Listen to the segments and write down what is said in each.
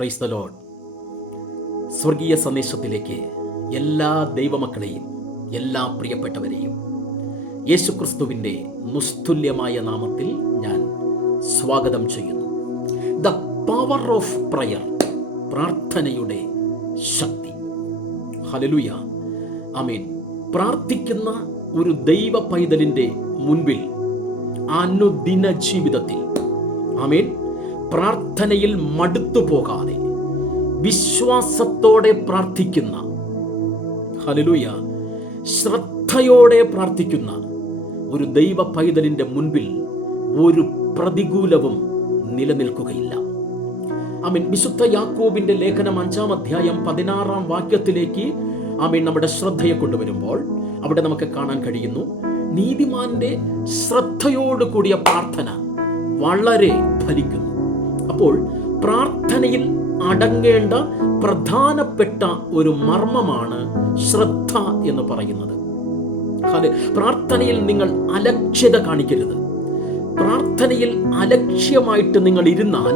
Praise the Lord. സ്വർഗീയ സന്ദേശത്തിലേക്ക് എല്ലാ ദൈവമക്കളെയും എല്ലാ പ്രിയപ്പെട്ടവരെയും യേശുക്രിസ്തുവിൻ്റെ നിസ്തുല്യമായ നാമത്തിൽ ഞാൻ സ്വാഗതം ചെയ്യുന്നു. ദ പവർ ഓഫ് പ്രയർ, പ്രാർത്ഥനയുടെ ശക്തി. ഹല്ലേലൂയ, ആമേൻ. പ്രാർത്ഥിക്കുന്ന ഒരു ദൈവ പൈതലിൻ്റെ മുൻപിൽ അനുദിന ജീവിതത്തിൽ, ആമേൻ, പ്രാർത്ഥനയിൽ മടുത്തു പോകാതെ വിശ്വാസത്തോടെ പ്രാർത്ഥിക്കുന്ന, ഹല്ലേലൂയ, ശ്രദ്ധയോടെ പ്രാർത്ഥിക്കുന്ന ഒരു ദൈവ പൈതലിൻ്റെ മുൻപിൽ ഒരു പ്രതികൂലവും നിലനിൽക്കുകയില്ല. ആമേൻ. വിശുദ്ധ യാക്കോബിന്റെ ലേഖനം 5-ാം അധ്യായം 16-ാം വാക്യത്തിലേക്ക് ആമേൻ നമ്മുടെ ശ്രദ്ധയെ കൊണ്ടുവരുമ്പോൾ അവിടെ നമുക്ക് കാണാൻ കഴിയുന്നു, നീതിമാന്റെ ശ്രദ്ധയോട് കൂടിയ പ്രാർത്ഥന വളരെ ഫലിക്കുന്നു. അപ്പോൾ പ്രാർത്ഥനയിൽ അടങ്ങേണ്ട പ്രധാനപ്പെട്ട ഒരു മർമ്മമാണ് ശ്രദ്ധ എന്ന് പറയുന്നത്. പ്രാർത്ഥനയിൽ നിങ്ങൾ അലക്ഷ്യത കാണിക്കരുത്. പ്രാർത്ഥനയിൽ അലക്ഷ്യമായിട്ട് നിങ്ങൾ ഇരുന്നാൽ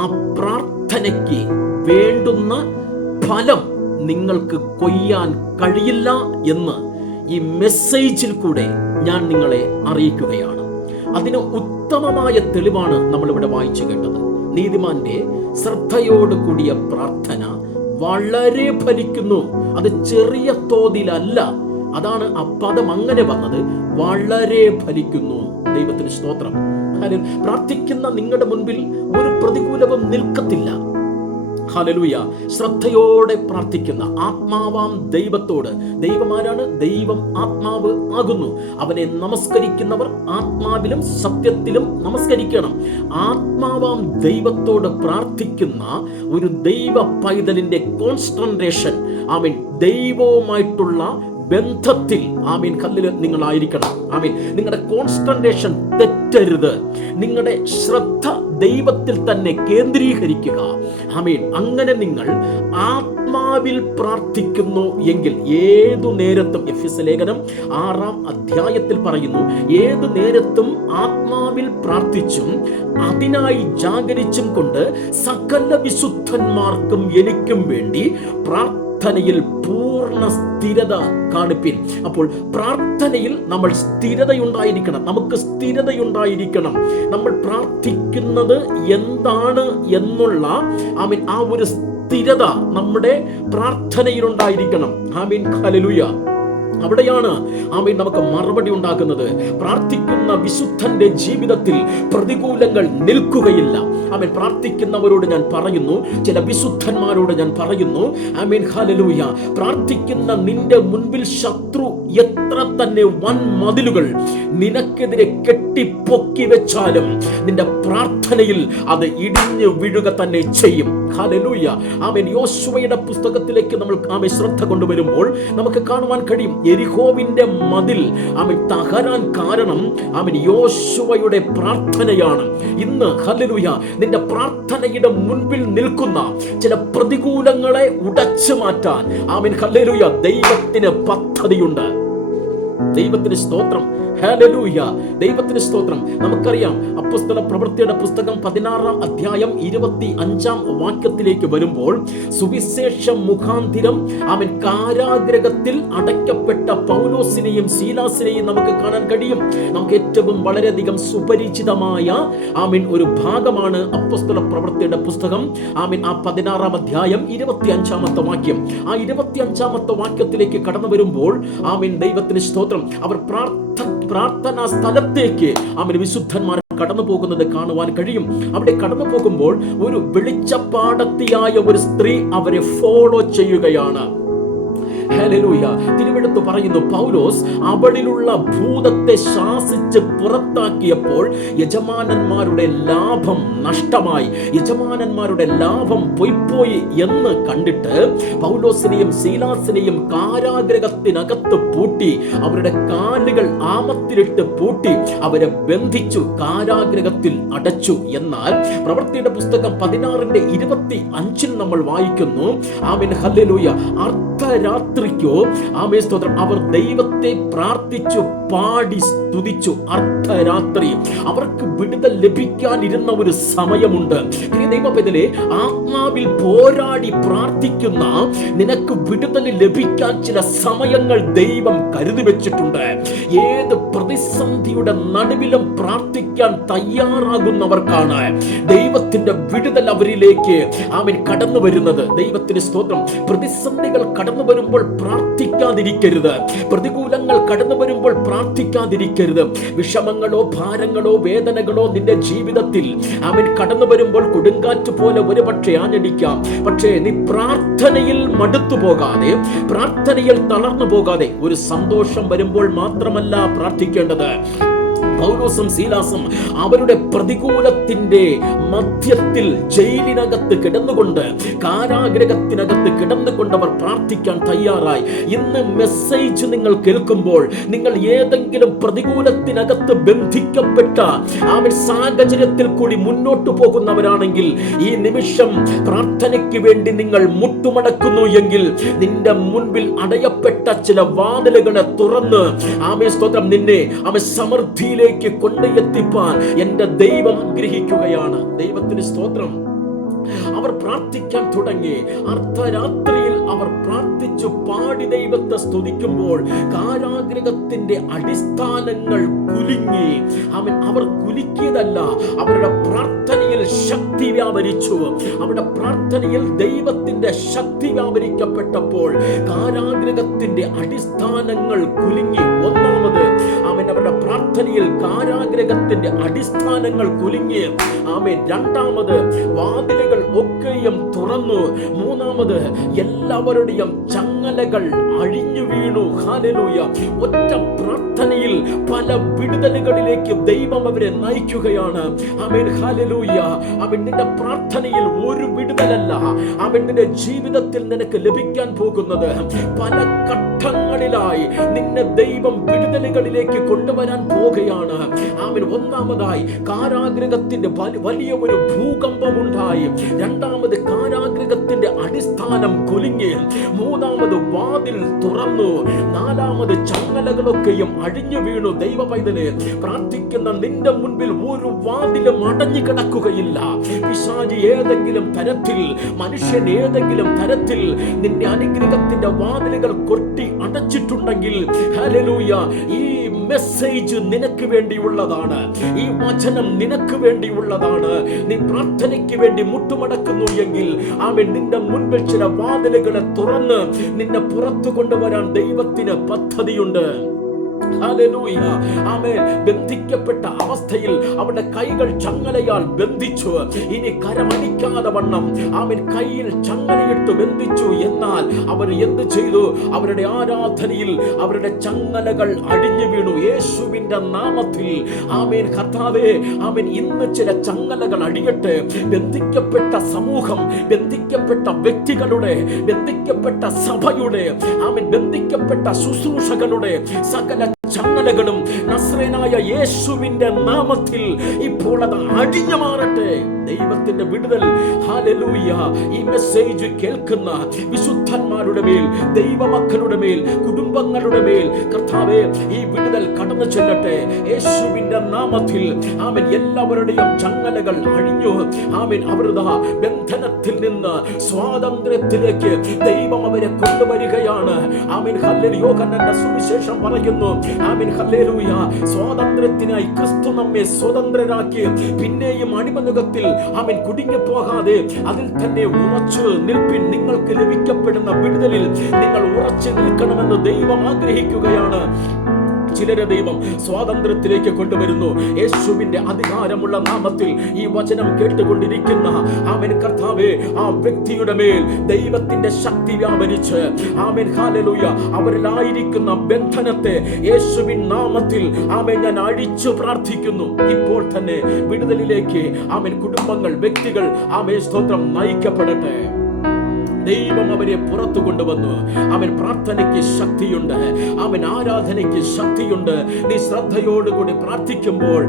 ആ പ്രാർത്ഥനയ്ക്ക് വേണ്ടുന്ന ഫലം നിങ്ങൾക്ക് കൊയ്യാൻ കഴിയില്ല എന്ന് ഈ മെസ്സേജിൽ കൂടെ ഞാൻ നിങ്ങളെ അറിയിക്കുകയാണ്. അതിന് ഉത്തമമായ തെളിവാണ് നമ്മളിവിടെ വായിച്ചു കേട്ടത്. നീതിമാന്റെ ശ്രദ്ധയോട് കൂടിയ പ്രാർത്ഥന വളരെ ഫലിക്കുന്നു. അത് ചെറിയ തോതിലല്ല. അതാണ് ആ പദം അങ്ങനെ വന്നത്, വളരെ ഫലിക്കുന്നു. ദൈവത്തിന് സ്തോത്രം. പ്രാർത്ഥിക്കുന്ന നിങ്ങളുടെ മുൻപിൽ ഒരു പ്രതികൂലവും നിൽക്കത്തില്ല. ഹല്ലേലൂയ. ശ്രദ്ധയോടെ പ്രാർത്ഥിക്കുന്ന ആത്മാവാം ദൈവത്തോട്, ദൈവമാരാണ്? ദൈവം ആത്മാവ് ആകുന്നു. അവനെ നമസ്കരിക്കുന്നവർ ആത്മാവിലും സത്യത്തിലും നമസ്കരിക്കണം. ആത്മാവാം ദൈവത്തോട് പ്രാർത്ഥിക്കുന്ന ഒരു ദൈവ പൈതലിന്റെ കോൺസെൻട്രേഷൻ, ആമേൻ, ദൈവവുമായിട്ടുള്ള ബന്ധത്തിൽ, ആമീൻ, കല്ലിൽ നിങ്ങളായിരിക്കണം. ആമീൻ. നിങ്ങളുടെ കോൺസെൻട്രേഷൻ തെറ്റരുത്. നിങ്ങളുടെ ശ്രദ്ധ ദൈവത്തിൽ തന്നെ കേന്ദ്രീകരിക്കുക. ആമീൻ. അങ്ങനെ നിങ്ങൾ ആത്മാവിൽ പ്രാർത്ഥിക്കുന്നു എങ്കിൽ ഏതു നേരത്തും, എഫെസ്യ ലേഖനം 6-ാം അധ്യായത്തിൽ പറയുന്നു, ഏതു നേരത്തും ആത്മാവിൽ പ്രാർത്ഥിച്ചും അതിനായി ജാഗരിച്ചും കൊണ്ട് സകല വിശുദ്ധന്മാർക്കും എനിക്കും വേണ്ടി പ്രാർത്ഥനയിൽ പൂർണ്ണ സ്ഥിരത കാണിപ്പിൻ. അപ്പോൾ പ്രാർത്ഥനയിൽ നമ്മൾ സ്ഥിരതയുണ്ടായിരിക്കണം. നമുക്ക് സ്ഥിരതയുണ്ടായിരിക്കണം. നമ്മൾ പ്രാർത്ഥിക്കുന്നത് എന്താണ് എന്നുള്ള ആമീൻ ആ ഒരു സ്ഥിരത നമ്മുടെ പ്രാർത്ഥനയിലുണ്ടായിരിക്കണം. ആമീൻ. ഹല്ലേലൂയ. അവിടെയാണ് ആമീൻ നമുക്ക് മറുപടി ഉണ്ടാക്കുന്നത്. പ്രാർത്ഥിക്കുന്ന വിശുദ്ധന്റെ ജീവിതത്തിൽ പ്രതികൂലങ്ങൾ നിൽക്കുകയില്ല. ആമീൻ. പ്രാർത്ഥിക്കുന്നവരോട് ഞാൻ പറയുന്നു, ചില വിശുദ്ധന്മാരോട് ഞാൻ പറയുന്നു, ആമീൻ, ഹല്ലേലൂയ, പ്രാർത്ഥിക്കുന്ന നിന്റെ മുൻപിൽ ശത്രു എത്ര തന്നെ വൻ മതിലുകൾ നിനക്കെതിരെ കെട്ടിപ്പൊക്കി വെച്ചാലും നിന്റെ പ്രാർത്ഥനയിൽ അത് ഇടിഞ്ഞു വീഴുക തന്നെ ചെയ്യും. ഹല്ലേലൂയ. ആമീൻ. യോശുവയുടെ പുസ്തകത്തിലേക്ക് നമ്മൾ ആമീൻ ശ്രദ്ധ കൊണ്ടുവരുമ്പോൾ നമുക്ക് കാണുവാൻ കഴിയും, യെരിഹോവിന്റെ മതിൽ ആമീൻ തകരാൻ കാരണം ആമീൻ യോശുവയുടെ പ്രാർത്ഥനയാണ്. ഇന്ന് ഹല്ലേലൂയ നിന്റെ പ്രാർത്ഥനയുടെ മുൻപിൽ നിൽക്കുന്ന ചില പ്രതികൂലങ്ങളെ ഉടച്ചു മാറ്റാൻ ആമീൻ ഹല്ലേലൂയ ദൈവത്തിന് പദ്ധതിയുണ്ട്. ദൈവത്തിന് സ്തോത്രം. ഹല്ലേലൂയ. ദൈവത്തിന് സ്തോത്രം. നമുക്കറിയാം, അപ്പോസ്തല പ്രവൃത്തിയുടെ പുസ്തകം 16-ാം അധ്യായം 25-ാം വാക്യത്തിലേക്ക് വരുമ്പോൾ സുവിശേഷ മുഖാന്തിരം ആമേൻ കാരാഗ്രഹത്തിൽ അടയ്ക്കപ്പെട്ട പൗലോസിനെയും ശീലാസിനെയും നമുക്ക് കാണാൻ കഴിയും. നമുക്ക് ഏറ്റവും വളരെയധികം സുപരിചിതമായ ആമേൻ ഒരു ഭാഗമാണ് അപ്പോസ്തല പ്രവൃത്തിയുടെ പുസ്തകം. ആമേൻ ആ 16-ാം അധ്യായം 25-ാമത്തെ വാക്യം. ആ 25-ാമത്തെ വാക്യത്തിലേക്ക് കടന്നു വരുമ്പോൾ ആമേൻ ദൈവത്തിന് സ്തോത്രം, അവർ പ്രാർത്ഥനാ സ്ഥലത്തേക്ക് ആമേൻ വിശുദ്ധന്മാർ കടന്നു പോകുന്നത് കാണുവാൻ കഴിയും. അവിടെ കടന്നു പോകുമ്പോൾ ഒരു വെളിച്ചപ്പാടത്തിയായ ഒരു സ്ത്രീ അവരെ ഫോളോ ചെയ്യുകയാണ്. ഹല്ലേലൂയ. തിരുവെടുത്ത് പറയുന്നു, പൗലോസ് അവളിലുള്ള ഭൂതത്തെ ശാസിച്ച് പുറത്താക്കിയപ്പോൾ യജമാനന്മാരുടെ ലാഭം നഷ്ടമായി, യജമാനന്മാരുടെ ലാഭം പൊയ്പോയി എന്ന് കണ്ടിട്ട് പൗലോസിനെയും ശീലാസിനെയും കാരാഗ്രഹത്തിനകത്ത് പൂട്ടി, അവരുടെ കാലുകൾ ആമത്തിലിട്ട് പൂട്ടി അവരെ ബന്ധിച്ചു, കാരാഗ്രഹത്തിൽ അടച്ചു. എന്നാൽ പ്രവൃത്തിയുടെ പുസ്തകം 16-ന്റെ 25 നമ്മൾ വായിക്കുന്നു, ആമേൻ ഹല്ലേലൂയ, അർദ്ധരാത്രി രാത്രിക്കോ ആമേൻ സ്തോത്രം അവർ ദൈവത്തെ പ്രാർത്ഥിച്ചു പാടി സ്തുതിച്ചു. അർദ്ധരാത്രി അവർക്ക് വിടുതൽ ലഭിക്കാനിരുന്ന ഒരു സമയമുണ്ട്. ദൈവപൈതലേ, ആത്മാവിൽ പോരാടി പ്രാർത്ഥിക്കുന്ന നിനക്ക് വിടുതൽ ലഭിക്കാൻ ചില സമയങ്ങൾ ദൈവം കരുതി വെച്ചിട്ടുണ്ട്. ഏത് പ്രതിസന്ധിയുടെ നടുവിലും പ്രാർത്ഥിക്കാൻ തയ്യാറാകുന്നവർക്കാണ് ദൈവത്തിന്റെ വിടുതൽ അവരിലേക്ക് ആമേൻ കടന്നു വരുന്നത്. ദൈവത്തിന് സ്തോത്രം. പ്രതിസന്ധികൾ കടന്നു വരുമ്പോൾ പ്രാർത്ഥിക്കാതിരിക്കരുത്. പ്രതികൂലങ്ങൾ കടന്നു വരുമ്പോൾ പ്രാർത്ഥിക്കാതിരിക്കരുത്. വിഷമങ്ങളോ ഭാരങ്ങളോ വേദനകളോ നിന്റെ ജീവിതത്തിൽ ആമേൻ കടന്നു വരുമ്പോൾ കൊടുങ്കാറ്റ് പോലെ ഒരുപക്ഷെ ആഞ്ഞടിക്കാം. പക്ഷേ നീ പ്രാർത്ഥനയിൽ മടുത്തു പോകാതെ, പ്രാർത്ഥനയിൽ തളർന്നു പോകാതെ, ഒരു സന്തോഷം വരുമ്പോൾ മാത്രമല്ല പ്രാർത്ഥിക്കേണ്ടത്. പൗലോസും സീലാസും അവരുടെ പ്രതികൂലത്തിന്റെ മധ്യത്തിൽ ജയിലിനകത്ത് കിടന്നുകൊണ്ട്, കാരാഗ്രഹത്തിനകത്ത് കിടന്നുകൊണ്ട് അവർ പ്രാർത്ഥിക്കാൻ തയ്യാറായി. ഇന്ന് മെസ്സേജ് നിങ്ങൾ കേൾക്കുമ്പോൾ നിങ്ങൾ ഏതെങ്കിലും പ്രതികൂലത്തിനകത്ത് ബന്ധിക്കപ്പെട്ട സാഹചര്യത്തിൽ കൂടി മുന്നോട്ട് പോകുന്നവരാണെങ്കിൽ ഈ നിമിഷം പ്രാർത്ഥനയ്ക്ക് വേണ്ടി നിങ്ങൾ മുട്ടുമടക്കുന്നു എങ്കിൽ നിന്റെ മുൻപിൽ അടയപ്പെട്ട ചില വാതിലുകളെ തുറന്ന് സ്തോത്രം നിന്നെ സമൃദ്ധിയിലേക്ക് കൊണ്ടെത്തിപ്പാൻ എന്റെ ദൈവം ആഗ്രഹിക്കുകയാണ്. ദൈവത്തിന് സ്തോത്രം. അവർ പ്രാർത്ഥിക്കാൻ തുടങ്ങി. അർദ്ധരാത്രിയിൽ അവർ പ്രാർത്ഥിച്ചു പാടി ദൈവത്തെ സ്തുതിക്കുമ്പോൾ കാരാഗ്രഹത്തിന്റെ അടിസ്ഥാനങ്ങൾ കുലുങ്ങി. അവർ കുലുക്കിയതല്ല, അവരുടെ പ്രാർത്ഥനയിൽ ശക്തി വ്യാപരിച്ചു. അവരുടെ പ്രാർത്ഥനയിൽ ദൈവത്തിന്റെ ശക്തി വ്യാപരിക്കപ്പെട്ടപ്പോൾ കാരാഗ്രഹത്തിന്റെ അടിസ്ഥാനങ്ങൾ കുലുങ്ങി. ഒന്നാമത് അവരുടെ പ്രാർത്ഥനയിൽ കാരാഗ്രഹത്തിന്റെ അടിസ്ഥാനങ്ങൾ കുലുങ്ങി. രണ്ടാമത് വാതിലുകൾ ഒക്കെയും തുറന്നു. മൂന്നാമത് എല്ലാവരുടെയും ചങ്ങലകൾ അഴിഞ്ഞു വീണു. ഹല്ലേലൂയ. ഒറ്റ പ്രാർത്ഥനയിൽ പല വിടുതലുകളിലേക്ക് ദൈവം അവരെ നയിക്കുകയാണ്. ആമേൻ. ഹല്ലേലൂയ. നിന്റെ പ്രാർത്ഥനയിൽ ഒരു വിടുതലല്ല നിന്റെ ജീവിതത്തിൽ നിനക്ക് ലഭിക്കാൻ പോകുന്നത്. പല ഘട്ടങ്ങളിലായി നിന്നെ ദൈവം വിടുതലുകളിലേക്ക് കൊണ്ടുവരാൻ പോകുകയാണ്. ഒന്നാമതായി കാരാഗ്രഹത്തിന്റെ വലിയ ഒരു ഭൂകമ്പം ഉണ്ടായി. രണ്ടാമത് കാരാഗ്രഹത്തിന്റെ അടിസ്ഥാനം കുലുങ്ങി. മൂന്നാമത് വാതിൽ തുറന്നു. നാലാമത് ചങ്ങലകളൊക്കെയും അഴിഞ്ഞു വീണു. ദൈവ പൈതലേ, പ്രാർത്ഥിക്കുന്ന നിന്റെ മുൻപിൽ ഒരു വാതിലും അടഞ്ഞു കിടക്കുകയില്ല. പിശാചി ഏതെങ്കിലും തരത്തിൽ, മനുഷ്യൻ ഏതെങ്കിലും തരത്തിൽ നിന്റെ അനുഗ്രഹത്തിന്റെ വാതിലുകൾ കൊട്ടി അടച്ചിട്ടുണ്ടെങ്കിൽ ഹല്ലേലൂയ, ഈ മെസ്സേജ് നിനക്ക് വേണ്ടിയുള്ളതാണ്. ഈ വചനം നിനക്ക് വേണ്ടിയുള്ളതാണ്. നീ പ്രാർത്ഥനയ്ക്ക് വേണ്ടി മുട്ടുമടക്കുന്നു എങ്കിൽ നിന്റെ മുൻപിൽ ചില വാതിലുകളെ തുറന്ന് നിന്നെ പുറത്തു കൊണ്ടുവരാൻ ദൈവത്തിന് പദ്ധതിയുണ്ട്. ബന്ധിക്കപ്പെട്ട അവസ്ഥയിൽ അവരുടെ കൈകൾ ചങ്ങലയാൽ ബന്ധിച്ചു. ഇനി കരമടിക്കാതെ വണ്ണം കയ്യിൽ ചങ്ങലയിട്ട് ബന്ധിച്ചു. എന്നാൽ അവർ എന്ത് ചെയ്തു? അവരുടെ ആരാധനയിൽ അവരുടെ ചങ്ങലകൾ അടിഞ്ഞു വീണു. യേശുവിന്റെ നാമത്തിൽ കർത്താവേ, ഇന്ന് ചില ചങ്ങലകൾ അടിയട്ടെ. ബന്ധിക്കപ്പെട്ട സമൂഹം, ബന്ധിക്കപ്പെട്ട വ്യക്തികളുടെ, ബന്ധിക്കപ്പെട്ട സഭയുടെ, ബന്ധിക്കപ്പെട്ട ശുശ്രൂഷകളുടെ സകല ചങ്ങലകളും നസ്രേനായ യേശുവിന്റെ നാമത്തിൽ ഇപ്പോൾ അത് അടിഞ്ഞു മാറട്ടെ. ദൈവത്തിന്റെ വിടുതൽ. ഹല്ലേലൂയ. ഈ മെസ്സേജ് കേൾക്കുന്ന വിശുദ്ധന്മാരുടെ മേൽ, ദൈവമക്കളുടെ മേൽ, കുടുംബങ്ങളുടെ മേൽ കർത്താവേ, ഈ വിടുതൽ കടന്നു ചെല്ലട്ടെ യേശുവിന്റെ നാമത്തിൽ. എല്ലാവരുടെയും ചങ്ങലകൾ അഴിഞ്ഞു. അവരുടെ ബന്ധനത്തിൽ നിന്ന് സ്വാതന്ത്ര്യത്തിലേക്ക് ദൈവം അവരെ കൊണ്ടുവരികയാണ്. ഹല്ലേലൂയ. യോഹന്നാന്റെ സുവിശേഷം പറയുന്നു, ഹല്ലേലൂയ, സ്വാതന്ത്ര്യത്തിനായി ക്രിസ്തു നമ്മെ സ്വതന്ത്രരാക്കി പിന്നെയും അടിമനുഖത്തിൽ കുടുങ്ങിപ്പോകാതെ അതിൽ തന്നെ ഉറച്ചു നിൽപ്പിൻ. നിങ്ങൾക്ക് ലഭിക്കപ്പെടുന്ന വിടുതലിൽ നിങ്ങൾ ഉറച്ചു നിൽക്കണമെന്ന് ദൈവം ആഗ്രഹിക്കുകയാണ്. ചിലരെ ദൈവം സ്വാതന്ത്ര്യത്തിലേക്ക് കൊണ്ടുവരുന്നു. യേശുവിന്റെ അധികാരമുള്ള നാമത്തിൽ ഈ വചനം കേട്ടുകൊണ്ടിരിക്കുന്ന കർത്താവേ, ആ വ്യക്തിയുടെ മേൽ ദൈവത്തിന്റെ ശക്തി വ്യാപരിച്ച് ഹല്ലേലൂയ, അവരിലായിരിക്കുന്ന ബന്ധനത്തെ യേശുവിൻ നാമത്തിൽ ഞാൻ അഴിച്ചു പ്രാർത്ഥിക്കുന്നു. ഇപ്പോൾ തന്നെ വിടുതലിലേക്ക് കുടുംബങ്ങൾ, വ്യക്തികൾ സ്തോത്രം നയിക്കപ്പെടട്ടെ. ദൈവം അവരെ പുറത്തു കൊണ്ടുവന്നു. പ്രാർത്ഥനയ്ക്ക് ശക്തിയുണ്ട്. ആരാധനയ്ക്ക് ശക്തിയുണ്ട്. നീ ശ്രദ്ധയോടുകൂടി പ്രാർത്ഥിക്കുമ്പോൾ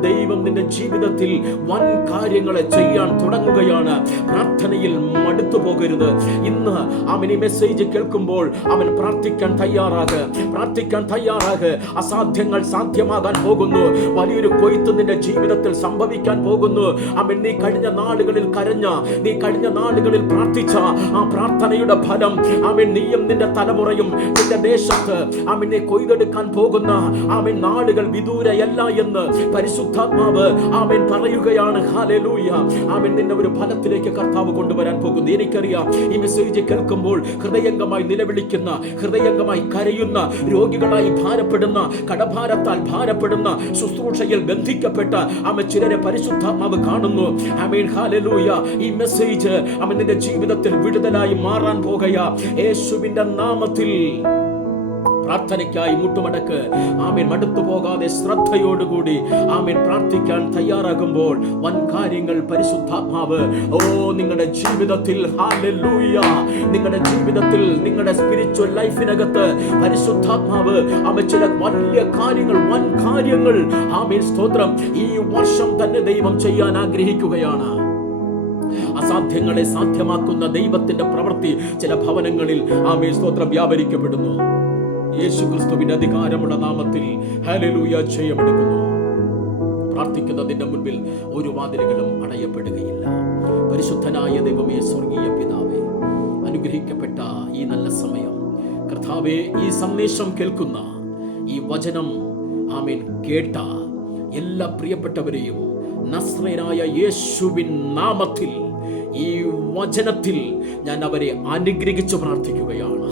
ദൈവം നിന്റെ ജീവിതത്തിൽ വൻ കാര്യങ്ങളെ ചെയ്യാൻ തുടങ്ങുകയാണ്. പ്രാർത്ഥന പ്രാർത്ഥനയിൽ മടുത്തു പോകരുത്. ഇന്ന് അവൻ ഈ മെസ്സേജ് കേൾക്കുമ്പോൾ അവൻ പ്രാർത്ഥിക്കാൻ തയ്യാറാക്. അസാധ്യങ്ങൾ സാധ്യമാകാൻ പോകുന്നു. വലിയൊരു കൊയ്ത്ത് നിന്റെ ജീവിതത്തിൽ സംഭവിക്കാൻ പോകുന്നു. അവൻ നീ കഴിഞ്ഞ നാളുകളിൽ കരഞ്ഞ, നീ കഴിഞ്ഞ നാളുകളിൽ പ്രാർത്ഥിച്ച ആ പ്രാർത്ഥനയുടെ ഫലം അവൻ നീയും നിന്റെ തലമുറയും നിന്റെ ദേശത്ത് അവൻ നീ കൊയ്തെടുക്കാൻ പോകുന്ന അവൻ നാളുകൾ വിദൂരയല്ല എന്ന് പരിശുദ്ധാത്മാവ് അവൻ പറയുകയാണ്. ഹല്ലേലൂയ. അവൻ നിന്നെ ഒരു ഫലത്തിലേക്ക് കർത്താവ് കൊണ്ടുവരാൻ പോകുന്നു. എനിക്കറിയാം ഈ മെസ്സേജ് കേൾക്കുമ്പോൾ ഹൃദയംഗമായി നിലവിളിക്കുന്ന, ഹൃദയംഗമായി കരയുന്ന, രോഗികളായി ഭാരപ്പെടുന്ന, കടഭാരത്താൽ ഭാരപ്പെടുന്ന, ശുശ്രൂഷയിൽ ബന്ധിക്കപ്പെട്ട അവൻ ചിലരെ പരിശുദ്ധാത്മാവ് കാണുന്നു. ആമേൻ. ഹല്ലേലൂയ. ഈ മെസ്സേജ് അവൻ നിന്റെ ജീവിതത്തിൽ വിടുതലായി മാറാൻ പോകുകയാ. യേശുവിന്റെ നാമത്തിൽ പ്രാർത്ഥനയ്ക്കായി മുട്ടുമടക്ക്. ആമേൻ. മടുത്തു പോകാതെ ശ്രദ്ധയോടുകൂടി ആമേൻ പ്രാർത്ഥിക്കാൻ തയ്യാറാകുമ്പോൾ വൻ കാര്യങ്ങൾ പരിശുദ്ധാത്മാവ് നിങ്ങളുടെ ജീവിതത്തിൽ, ഹല്ലേലൂയ, നിങ്ങളുടെ ജീവിതത്തിൽ, നിങ്ങളുടെ സ്പിരിച്വൽ ലൈഫിനകത്ത് പരിശുദ്ധാത്മാവ് അവൻ ചില വലിയ കാര്യങ്ങൾ, വൻ കാര്യങ്ങൾ ആമേൻ സ്തോത്രം ഈ വർഷം തന്നെ ദൈവം ചെയ്യാൻ ആഗ്രഹിക്കുകയാണ്. അസാധ്യങ്ങളെ സാധ്യമാക്കുന്ന ദൈവത്തിന്റെ പ്രവൃത്തി ചില ഭവനങ്ങളിൽ ആമേൻ സ്തോത്രം വ്യാപരിക്കപ്പെടുന്നു. യേശു ക്രിസ്തുവിന്റെ അധികാരമുള്ള നാമത്തിൽ ഹല്ലേലൂയ ജയമെടുക്കുന്നു. പ്രാർത്ഥിക്കുന്നതിന്റെ മുൻപിൽ ഒരു വാതിലുകളും അടയപ്പെടുകയില്ല. പരിശുദ്ധനായ ദൈവമേ, സ്വർഗീയ പിതാവേ, അനുഗ്രഹിക്കപ്പെട്ട ഈ നല്ല സമയം കർത്താവേ, ഈ സന്ദേശം കേൾക്കുന്ന, ഈ വചനം ആമേൻ കേട്ട എല്ലാ പ്രിയപ്പെട്ടവരെയും നസ്രയനായ യേശുവിൻ നാമത്തിൽ ഈ വചനത്തിൽ ഞാൻ അവരെ അനുഗ്രഹിച്ചു പ്രാർത്ഥിക്കുകയാണ്.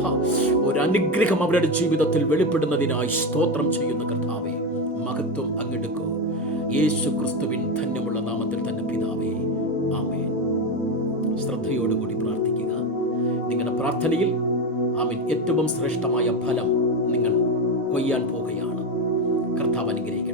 ഒരു അനുഗ്രഹം അവരുടെ ജീവിതത്തിൽ വെളിപ്പെടുന്നതിനായി സ്തോത്രം ചെയ്യുന്ന കർത്താവേ, മഹത്വം അങ്ങെടുക്കൂ. യേശു ക്രിസ്തുവിൻ ധന്യമുള്ള നാമത്തിൽ തന്നെ പിതാവേ, ആമേൻ. ശ്രദ്ധയോടുകൂടി പ്രാർത്ഥിക്കുക. നിങ്ങളുടെ പ്രാർത്ഥനയിൽ ആമേൻ ഏറ്റവും ശ്രേഷ്ഠമായ ഫലം നിങ്ങൾ കൊയ്യാൻ പോകുകയാണ്. കർത്താവ് അനുഗ്രഹിക്കട്ടെ.